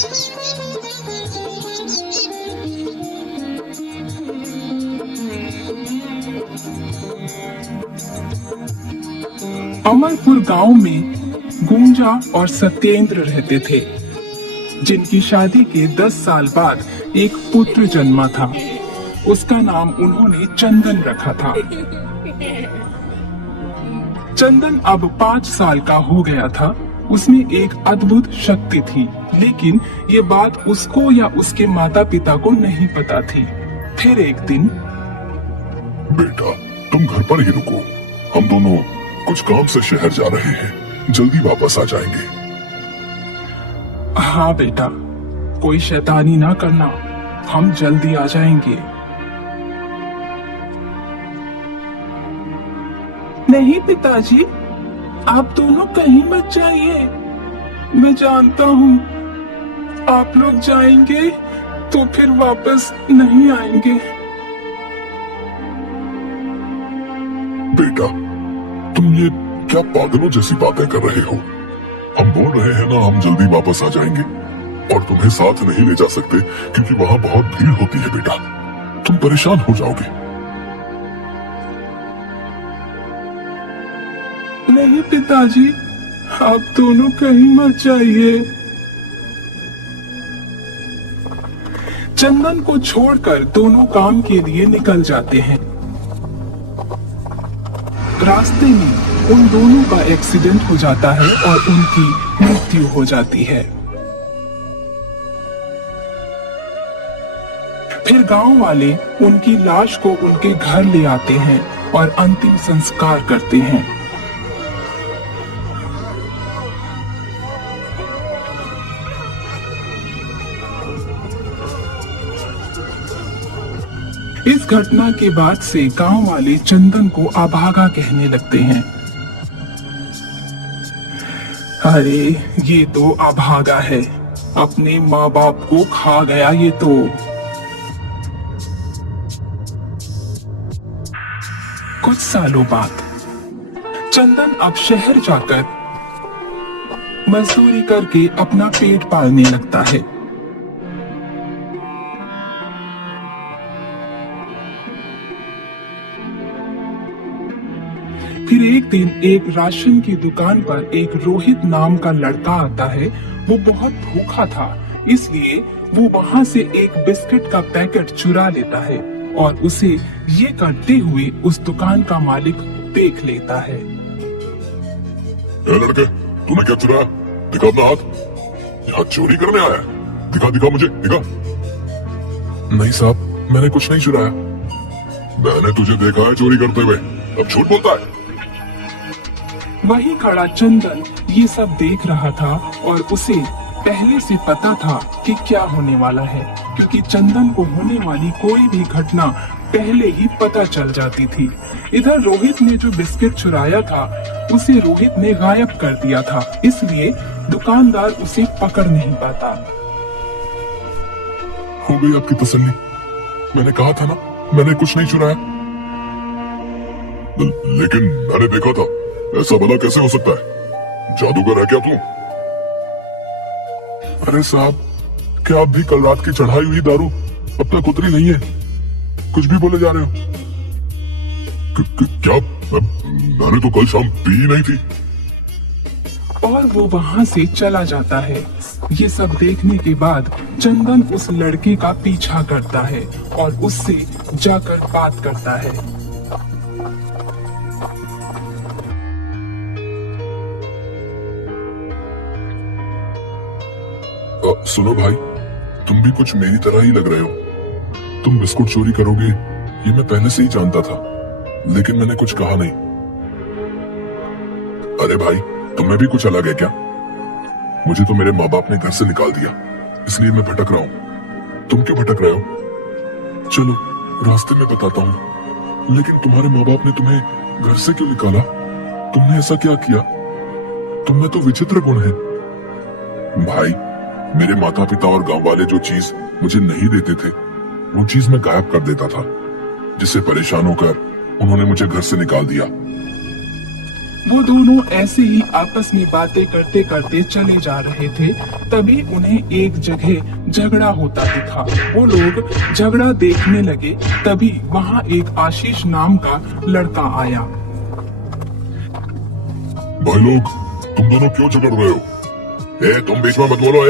अमरपुर गांव में गुंजा और सत्येंद्र रहते थे, जिनकी शादी के 10 साल बाद एक पुत्र जन्मा था। उसका नाम उन्होंने चंदन रखा था। चंदन अब 5 साल का हो गया था। उसमें एक अद्भुत शक्ति थी, लेकिन ये बात उसको या उसके माता पिता को नहीं पता थी। फिर एक दिन, बेटा तुम घर पर ही रुको, हम दोनों कुछ काम से शहर जा रहे हैं, जल्दी वापस आ जाएंगे। हाँ बेटा, कोई शैतानी ना करना, हम जल्दी आ जाएंगे। नहीं पिताजी, आप दोनों कहीं मत जाइए। मैं जानता हूँ आप लोग जाएंगे तो फिर वापस नहीं आएंगे। बेटा तुम ये क्या पागलों जैसी बातें कर रहे हो? हम बोल रहे हैं ना हम जल्दी वापस आ जाएंगे, और तुम्हें साथ नहीं ले जा सकते क्योंकि वहाँ बहुत भीड़ होती है बेटा, तुम परेशान हो जाओगे। नहीं पिताजी, आप दोनों कहीं मत जाइए। चंदन को छोड़कर दोनों काम के लिए निकल जाते हैं। रास्ते में उन दोनों का एक्सीडेंट हो जाता है और उनकी मृत्यु हो जाती है। फिर गांव वाले उनकी लाश को उनके घर ले आते हैं और अंतिम संस्कार करते हैं। इस घटना के बाद से गांव वाले चंदन को अभागा कहने लगते हैं। अरे ये तो अभागा है, अपने माँ बाप को खा गया ये तो। कुछ सालों बाद चंदन अब शहर जाकर मजदूरी करके अपना पेट पालने लगता है। फिर एक दिन एक राशन की दुकान पर एक रोहित नाम का लड़का आता है। वो बहुत भूखा था, इसलिए वो वहां से एक बिस्किट का पैकेट चुरा लेता है और उसे ये करते हुए उस दुकान का मालिक देख लेता है। ए लड़के, तूने क्या चुराया? दिखा अपना हाथ। यहाँ चोरी करने आया है? दिखा दिखा मुझे, दिखा। नहीं साहब, मैंने कुछ नहीं चुराया। मैंने तुझे देखा है चोरी करते हुए, अब झूठ बोलता है। वही खड़ा चंदन ये सब देख रहा था और उसे पहले से पता था कि क्या होने वाला है, क्योंकि चंदन को होने वाली कोई भी घटना पहले ही पता चल जाती थी। इधर रोहित ने जो बिस्किट चुराया था उसे रोहित ने गायब कर दिया था, इसलिए दुकानदार उसे पकड़ नहीं पाता। हो गई आपकी तसल्ली? मैंने कहा था ना मैंने कुछ नहीं चुराया। लेकिन मैंने देखा था, ऐसा भला कैसे हो सकता है? जादूगर है क्या तू? अरे साहब, क्या आप भी कल रात की चढ़ाई हुई दारू अब तक उतरी नहीं है? कुछ भी बोले जा रहे हो। क्या मैंने तो कल शाम पी ही नहीं थी। और वो वहाँ से चला जाता है। ये सब देखने के बाद चंदन उस लड़के का पीछा करता है और उससे जाकर बात करता है। सुनो भाई, तुम भी कुछ मेरी तरह ही लग रहे हो। तुम बिस्कुट चोरी करोगे ये मैं पहले से ही जानता था, लेकिन मैंने कुछ कहा नहीं। अरे भाई, तुम्हें भी कुछ अलग है क्या? मुझे तो मेरे माँ बाप ने घर से निकाल दिया, इसलिए मैं भटक रहा हूँ। तुम क्यों भटक रहे हो? चलो रास्ते में बताता हूँ। लेकिन तुम्हारे माँ बाप ने तुम्हें घर से क्यों निकाला? तुमने ऐसा क्या किया? तुम में तो विचित्र गुण है। भाई, मेरे माता पिता और गांव वाले जो चीज मुझे नहीं देते थे वो चीज मैं गायब कर देता था, जिससे परेशान होकर उन्होंने मुझे घर से निकाल दिया। वो दोनों ऐसे ही आपस में बातें करते करते चले जा रहे थे। तभी उन्हें एक जगह झगड़ा होता दिखा। वो लोग झगड़ा देखने लगे। तभी वहाँ एक आशीष नाम का लड़का आया। भाई लोग, तुम दोनों क्यों झगड़ रहे हो? तुम बीच में मत बोलो।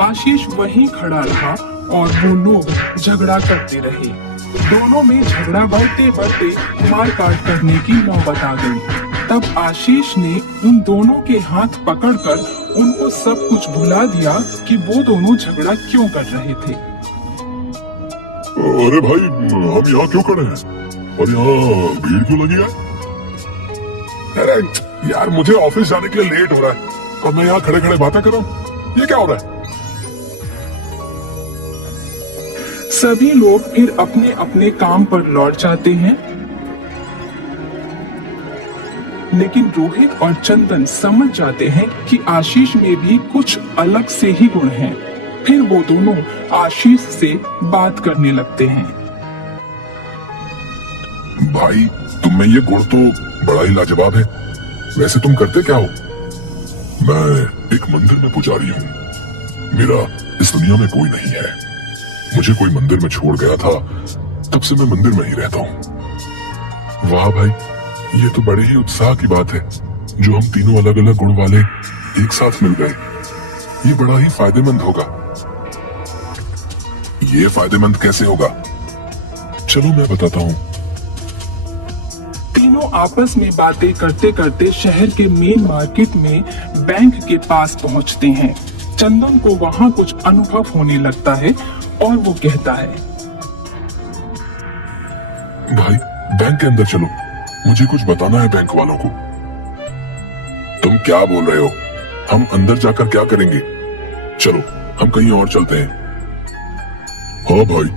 आशीष वहीं खड़ा रहा और वो लोग झगड़ा करते रहे। दोनों में झगड़ा बढ़ते बढ़ते मारकाट करने की नौबत आ गई। तब आशीष ने उन दोनों के हाथ पकड़कर उनको सब कुछ भुला दिया कि वो दोनों झगड़ा क्यों कर रहे थे। अरे भाई, हम यहाँ क्यों खड़े हैं और यहाँ भीड़ क्यों लगी है? अरे यार, मुझे ऑफिस जाने के लिए लेट हो रहा है और मैं यहाँ खड़े खड़े बातें कर रहा हूँ। ये क्या हो रहा है? सभी लोग फिर अपने अपने काम पर लौट जाते हैं। लेकिन रोहित और चंदन समझ जाते हैं कि आशीष में भी कुछ अलग से ही गुण हैं। फिर वो दोनों आशीष से बात करने लगते हैं। भाई, तुम में ये गुण तो बड़ा ही लाजवाब है। वैसे तुम करते क्या हो? मैं एक मंदिर में पुजारी हूँ। मेरा इस दुनिया में कोई नहीं है। मुझे कोई मंदिर में छोड़ गया था, तब से मैं मंदिर में ही रहता हूँ। वाह भाई, ये तो बड़े ही उत्साह की बात है जो हम तीनों अलग अलग गुण वाले एक साथ मिल गए। ये बड़ा ही फायदेमंद होगा। ये फायदेमंद कैसे होगा? चलो मैं बताता हूँ। तीनों आपस में बातें करते करते शहर के मेन मार्केट में बैंक के पास पहुंचते हैं। चंदन को वहां कुछ अनुभव होने लगता है और वो कहता है, भाई, बैंक के अंदर चलो, मुझे कुछ बताना है बैंक वालों को। तुम क्या बोल रहे हो? हम अंदर जाकर क्या करेंगे? चलो, हम कहीं और चलते हैं। हाँ भाई,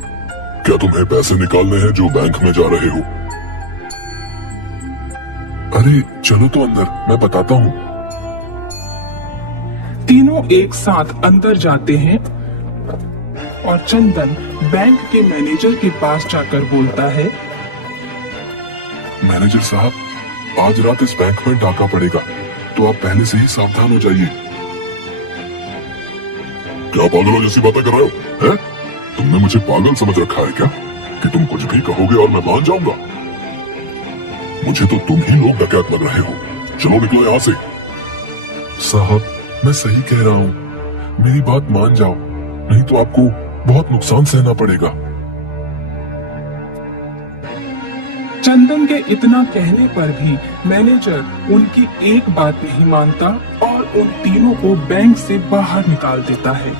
क्या तुम्हें पैसे निकालने हैं जो बैंक में जा रहे हो? अरे चलो तो अंदर, मैं बताता हूँ। तीनों एक साथ अंदर जाते हैं और चंदन बैंक के मैनेजर के पास जाकर बोलता है, मैनेजर साहब, आज रात इस बैंक में डाका पड़ेगा, तो आप पहले से ही सावधान हो जाइए। क्या पागलों जैसी बातें कर रहे हो? हैं? तुमने मुझे पागल समझ रखा है क्या कि तुम कुछ भी कहोगे और मैं मान जाऊंगा? मुझे तो तुम ही लोग डकैत लग रहे हो। चलो निकलो यहाँ से। साहब, मैं सही कह रहा हूँ, मेरी बात मान जाओ, नहीं तो आपको बहुत नुकसान सहना पड़ेगा। चंदन के इतना कहने पर भी मैनेजर उनकी एक बात नहीं मानता और उन तीनों को बैंक से बाहर निकाल देता है।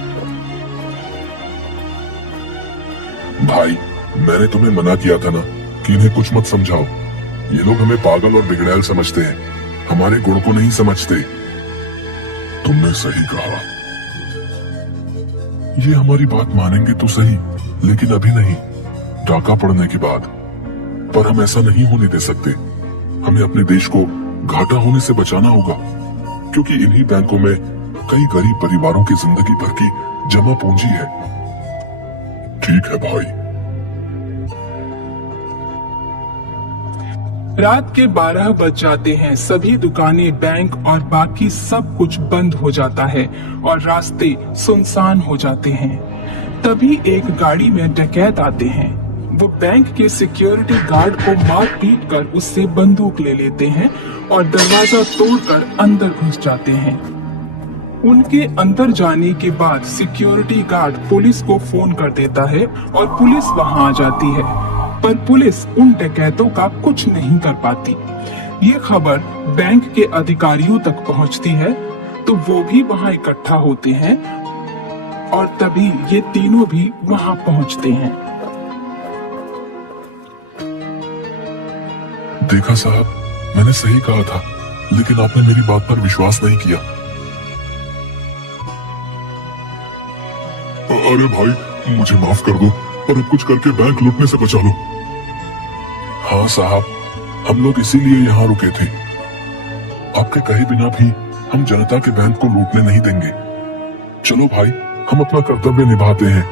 भाई, मैंने तुम्हें मना किया था ना कि इन्हें कुछ मत समझाओ। ये लोग हमें पागल और बिगड़ैल समझते हैं, हमारे गुण को नहीं समझते। तुमने सही कहा। ये हमारी बात मानेंगे तो सही, लेकिन अभी नहीं, डाका पड़ने के बाद। पर हम ऐसा नहीं होने दे सकते। हमें अपने देश को घाटा होने से बचाना होगा, क्योंकि इन्हीं बैंकों में कई गरीब परिवारों की जिंदगी भर की जमा पूंजी है। ठीक है भाई। रात के 12 बज जाते हैं। सभी दुकानें, बैंक और बाकी सब कुछ बंद हो जाता है और रास्ते सुनसान हो जाते हैं। तभी एक गाड़ी में डकैत आते हैं। वो बैंक के सिक्योरिटी गार्ड को मार पीट कर उससे बंदूक ले लेते हैं और दरवाजा तोड़कर अंदर घुस जाते हैं। उनके अंदर जाने के बाद सिक्योरिटी गार्ड पुलिस को फोन कर देता है और पुलिस वहां आ जाती है, पर पुलिस उन डकैतों का कुछ नहीं कर पाती। ये खबर बैंक के अधिकारियों तक पहुंचती है, तो वो भी वहां इकट्ठा होते हैं और तभी ये तीनों भी वहां पहुंचते हैं। देखा साहब, मैंने सही कहा था, लेकिन आपने मेरी बात पर विश्वास नहीं किया। अरे भाई, मुझे माफ कर दो और अब कुछ करके बैंक लूटने से बचा लो। हाँ साहब, हम लोग इसीलिए यहाँ रुके थे। आपके कहे बिना भी हम जनता के बैंक को लूटने नहीं देंगे। चलो भाई, हम अपना कर्तव्य निभाते हैं।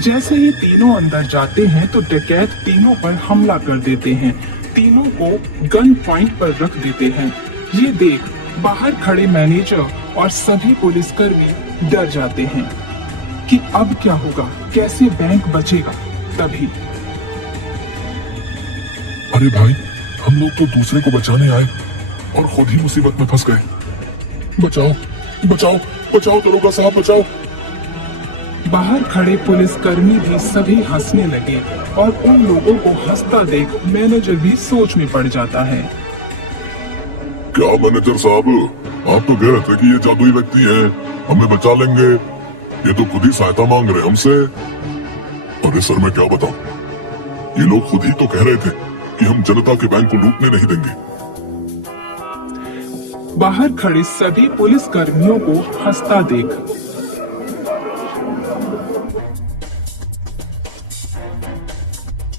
जैसे ही तीनों अंदर जाते हैं तो डकैत तीनों पर हमला कर देते हैं, तीनों को गन पॉइंट पर रख देते हैं। ये देख बाहर खड़े मैनेजर और सभी पुलिसकर्मी डर जाते हैं कि अब क्या होगा, कैसे बैंक बचेगा। तभी अरे भाई, हम लोग तो दूसरे को बचाने आए और खुद ही मुसीबत में फंस गए। बचाओ बचाओ बचाओ, दरोगा साहब बचाओ। बाहर खड़े पुलिसकर्मी भी सभी हंसने लगे और उन लोगों को हंसता देख मैनेजर भी सोच में पड़ जाता है। क्या मैनेजर साहब, आप तो कह रहे थे कि ये जादुई व्यक्ति है, हमें बचा लेंगे। ये तो खुद ही सहायता मांग रहे हमसे। अरे सर, मैं क्या बताऊं, ये लोग खुद ही तो कह रहे थे कि हम जनता के बैंक को लूटने नहीं देंगे। बाहर खड़े सभी पुलिस कर्मियों को हंसता देख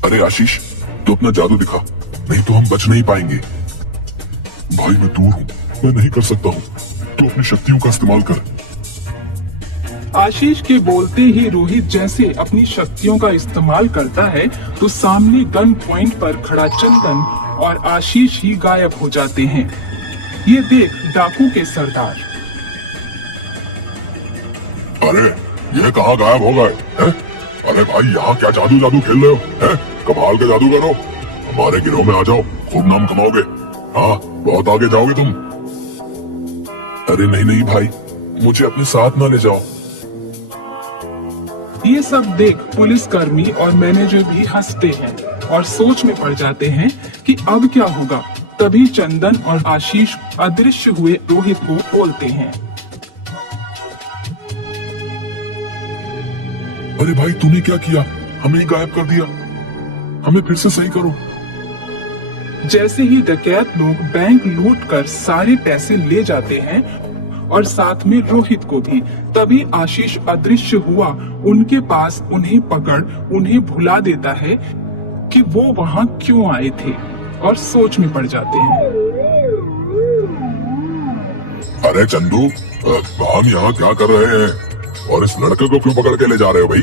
अरे आशीष, तो अपना जादू दिखा, नहीं तो हम बच नहीं पाएंगे। भाई मैं दूर हूँ, मैं नहीं कर सकता हूँ, तो अपनी शक्तियों का इस्तेमाल कर। आशीष के बोलते ही रोहित जैसे अपनी शक्तियों का इस्तेमाल करता है तो सामने गन पॉइंट पर खड़ा चंदन और आशीष ही गायब हो जाते हैं। ये देख डाकू के सरदार, अरे ये कहाँ गायब हो गए हैं? अरे भाई, यहाँ क्या जादू जादू खेल रहे हो हैं? कमाल के जादूगर हो, हमारे गिरोह में आ जाओ, खूब नाम कमाओगे। हाँ, बहुत आगे जाओगे तुम। अरे नहीं नहीं भाई, मुझे अपने साथ ना ले जाओ। ये सब देख पुलिसकर्मी और मैनेजर भी हंसते हैं और सोच में पड़ जाते हैं कि अब क्या होगा। तभी चंदन और आशीष अदृश्य हुए रोहित को बोलते हैं, अरे भाई, तूने क्या किया? हमें ही गायब कर दिया, हमें फिर से सही करो। जैसे ही डकैत लोग बैंक लूट कर सारे पैसे ले जाते हैं और साथ में रोहित को भी, तभी आशीष अदृश्य हुआ उनके पास उन्हें पकड़ उन्हें भुला देता है कि वो वहां क्यों आए थे और सोच में पड़ जाते हैं। अरे चंदू, हम यहाँ क्या कर रहे हैं और इस लड़के को क्यों पकड़ के ले जा रहे हो भाई?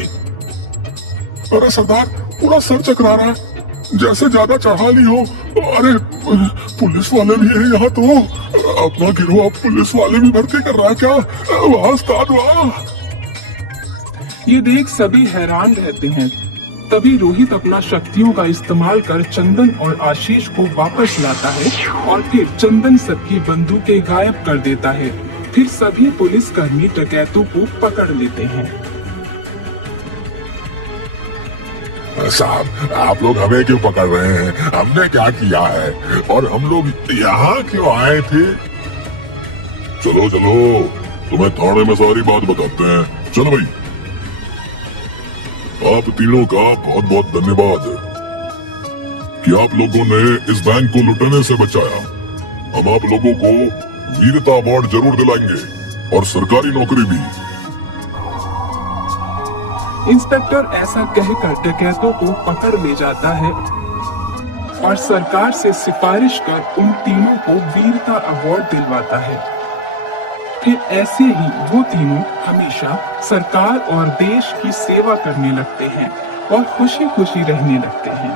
अरे सरदार, पूरा सर चकरा रहा है, जैसे ज्यादा चढ़ा ली हो। अरे पुलिस वाले भी हैं यहाँ तो। अपना गिरोह अब पुलिस वाले भी भर्ती कर रहा है क्या? वाह उस्ताद वाह। ये देख सभी हैरान रहते हैं। तभी रोहित अपना शक्तियों का इस्तेमाल कर चंदन और आशीष को वापस लाता है और फिर चंदन सबकी बंदूकें गायब कर देता है। फिर सभी पुलिसकर्मी डकैतों को पकड़ लेते हैं। साहब, आप लोग हमें क्यों पकड़ रहे हैं? हमने क्या किया है और हम लोग यहाँ क्यों आए थे? चलो चलो, तुम्हें थाने में सारी बात बताते हैं। चलो भाई। आप तीनों का बहुत बहुत धन्यवाद कि आप लोगों ने इस बैंक को लुटने से बचाया। हम आप लोगों को वीरता अवार्ड जरूर दिलाएंगे और सरकारी नौकरी भी। इंस्पेक्टर ऐसा कहकर डकैतों को पकड़ ले जाता है और सरकार से सिफारिश कर उन तीनों को वीरता अवार्ड दिलवाता है। फिर ऐसे ही वो तीनों हमेशा सरकार और देश की सेवा करने लगते हैं और खुशी खुशी रहने लगते हैं।